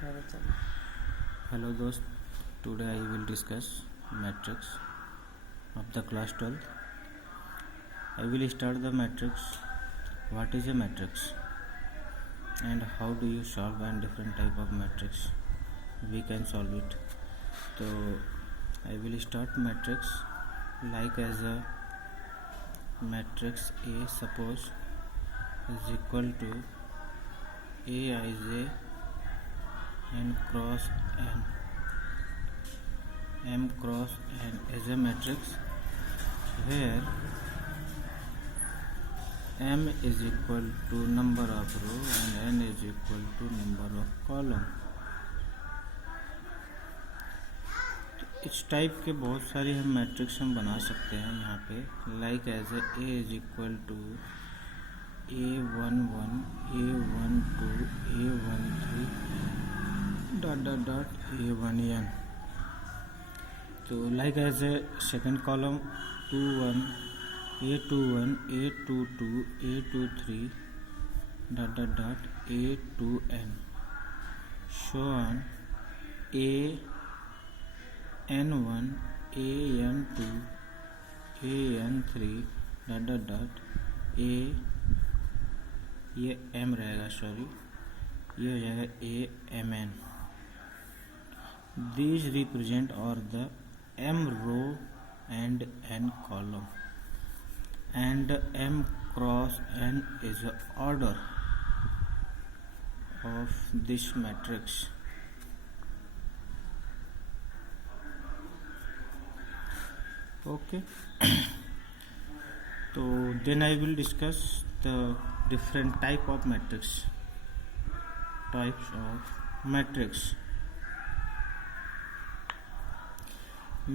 Hello dost, today I will discuss matrix of the class 12th. I will start the matrix. What is a matrix and how do you solve a different type of matrix? We can solve it. So I will start matrix like as a matrix A suppose is equal to Aij n cross n. M cross n is a matrix where m is equal to number of row and n is equal to number of column. इस type के बहुत सारे हम matrix हम बना सकते हैं यहाँ पे like as A is equal to A11 A12 A13 dot dot dot A1n. तो like as A second column 21 A21 A22 A23 dot dot dot A2n show on AN1 AN2 AN3 dot dot dot A ये M रहेगा sorry ये हो जाएगा AMN. These represent or the M row and N column and M cross N is the order of this matrix. Okay. So then I will discuss the different types of matrix.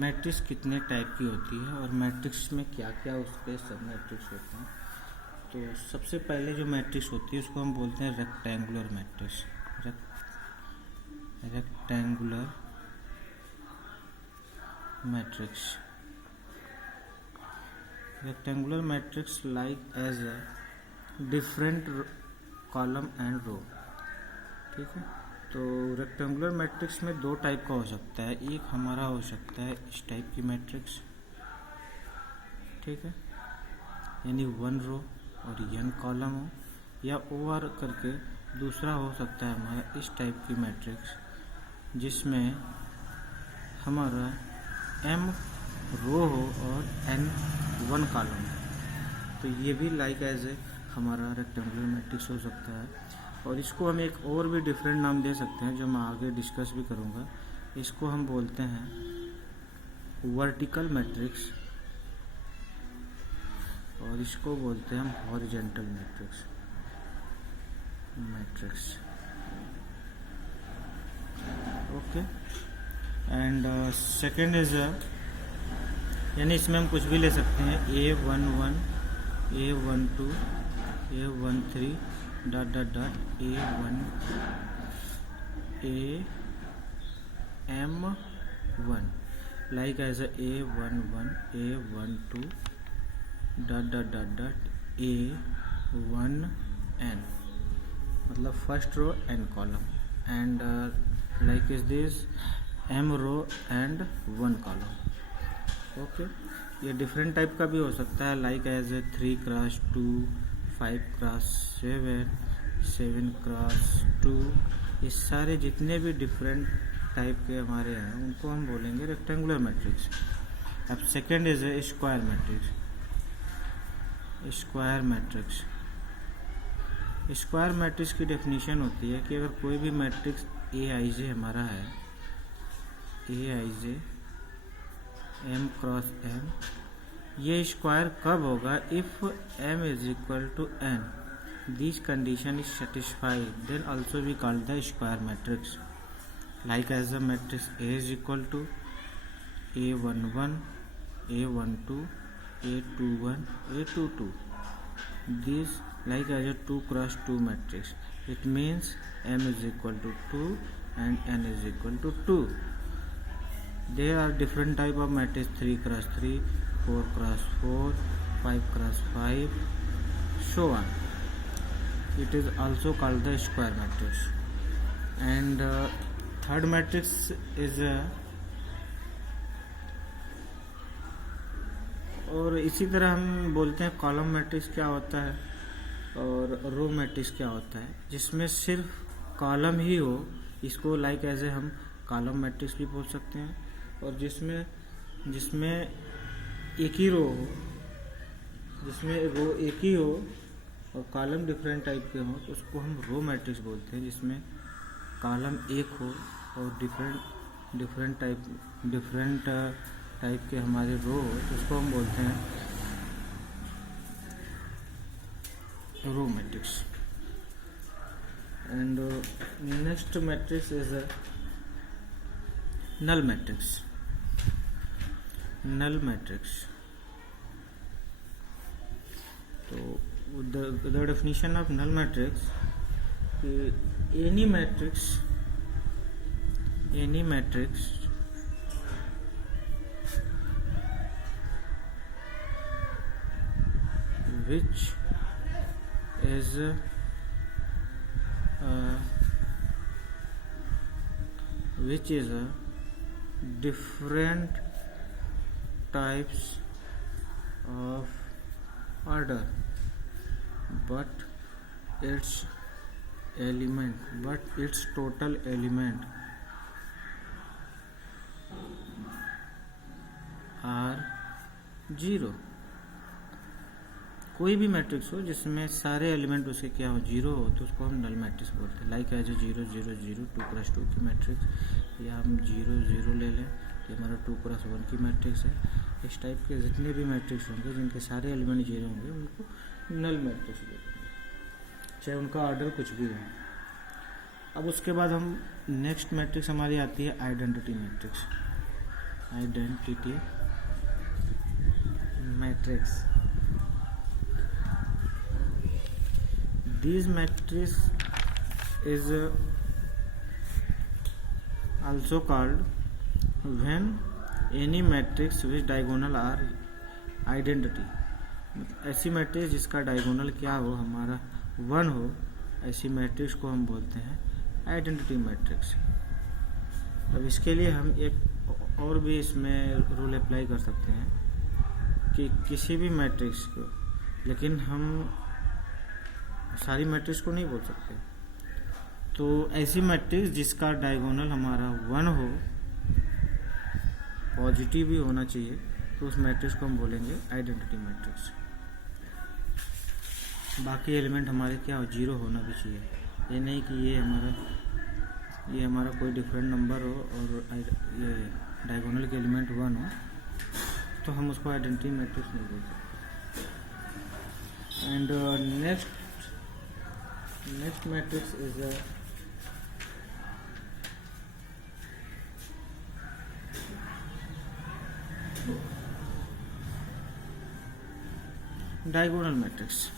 Matrix कितने type की होती है और matrix में क्या क्या उसके सब मैट्रिक्स होते हैं. तो सबसे पहले जो मैट्रिक्स होती है उसको हम बोलते हैं rectangular matrix. Rectangular matrix. Rectangular matrix like as a different column and row. ठीक है. तो रेक्टेंगुलर मैट्रिक्स में दो टाइप का हो सकता है. एक हमारा हो सकता है इस टाइप की मैट्रिक्स. ठीक है. यानी 1 रो और n कॉलम हो या ओवर करके दूसरा हो सकता है हमारा इस टाइप की मैट्रिक्स जिसमें हमारा m रो हो और n 1 कॉलम. तो ये भी लाइक एज ए हमारा रेक्टेंगुलर मैट्रिक्स हो सकता है. और इसको हम एक और भी डिफरेंट नाम दे सकते हैं जो मैं आगे डिस्कस भी करूँगा. इसको हम बोलते हैं वर्टिकल मैट्रिक्स और इसको बोलते हैं हम horizontal matrix. Okay. And second is यानी इसमें हम कुछ भी ले सकते हैं A11 A12 A13 dot dot dot A1 AM1 like as A11 A12 dot dot dot dot A1n मतलब first row n column and like is this m row and 1 column. Okay. ये डिफरेंट टाइप का भी हो सकता है like as a 3 cross 2 5 cross 7 7 cross 2. ये सारे जितने भी डिफरेंट टाइप के हमारे हैं उनको हम बोलेंगे रेक्टेंगुलर मैट्रिक्स. अब second is a square matrix. Square matrix की डेफिनेशन होती है कि अगर कोई भी मैट्रिक्स Aij हमारा है Aij m क्रॉस m ये स्क्वायर कब होगा if m is equal to n. This condition is satisfied then also we call the square matrix like as the matrix A is equal to A11 A12 A21 A22. This like as a 2 cross 2 matrix. It means m is equal to 2 and n is equal to 2. There are different type of matrix 3 cross 3, 4 cross 4, 5 cross 5, so on. It is also called the square matrix. And third matrix is और इसी तरह हम बोलते हैं column matrix क्या होता है और रो मैट्रिक्स क्या होता है, जिसमें सिर्फ कॉलम ही हो, इसको लाइक एज ए हम कॉलम मैट्रिक्स भी बोल सकते हैं, और जिसमें एक ही रो हो, जिसमें रो एक ही हो और कॉलम डिफरेंट टाइप के हों तो उसको हम रो मैट्रिक्स बोलते हैं, जिसमें कॉलम एक हो और डिफरेंट टाइप के हमारे रो हो तो उसको हम बोलते हैं row matrix. And next matrix is null matrix. Null matrix, तो the definition of null matrix, any matrix which is different types of order, but its total element are zero. कोई भी मैट्रिक्स हो जिसमें सारे एलिमेंट उसके क्या हो, zero हो, तो उसको हम नल मैट्रिक्स बोलते हैं. लाइक एज ए 0 0 0 2+2 की मैट्रिक्स, या हम 0 0 ले लें तो हमारा 2+1 की मैट्रिक्स है. इस टाइप के जितने भी मैट्रिक्स होंगे जिनके सारे एलिमेंट जीरो होंगे उनको नल मैट्रिक्स बोलते हैं, चाहे उनका ऑर्डर कुछ भी हो. अब उसके बाद हम नेक्स्ट मैट्रिक्स हमारी आती है identity matrix. Identity matrix, these matrix is also called when any matrix which diagonal are identity. ऐसी मैट्रिक्स जिसका डायगोनल क्या हो, हमारा 1 हो, ऐसी मैट्रिक्स को हम बोलते हैं आइडेंटिटी मैट्रिक्स. अब इसके लिए हम एक और भी इसमें रूल अप्लाई कर सकते हैं कि किसी भी मैट्रिक्स को, लेकिन हम सारी मैट्रिक्स को नहीं बोल सकते, तो ऐसी मैट्रिक्स जिसका डायगोनल हमारा 1 हो, पॉजिटिव भी होना चाहिए, तो उस मैट्रिक्स को हम बोलेंगे आइडेंटिटी मैट्रिक्स. बाकी एलिमेंट हमारे क्या हो, जीरो होना भी चाहिए. ये नहीं कि ये हमारा कोई डिफरेंट नंबर हो और ये डायगोनल के एलिमेंट 1 हो, तो हम उसको आइडेंटिटी मैट्रिक्स नहीं बोल सकते. And next matrix is diagonal matrix.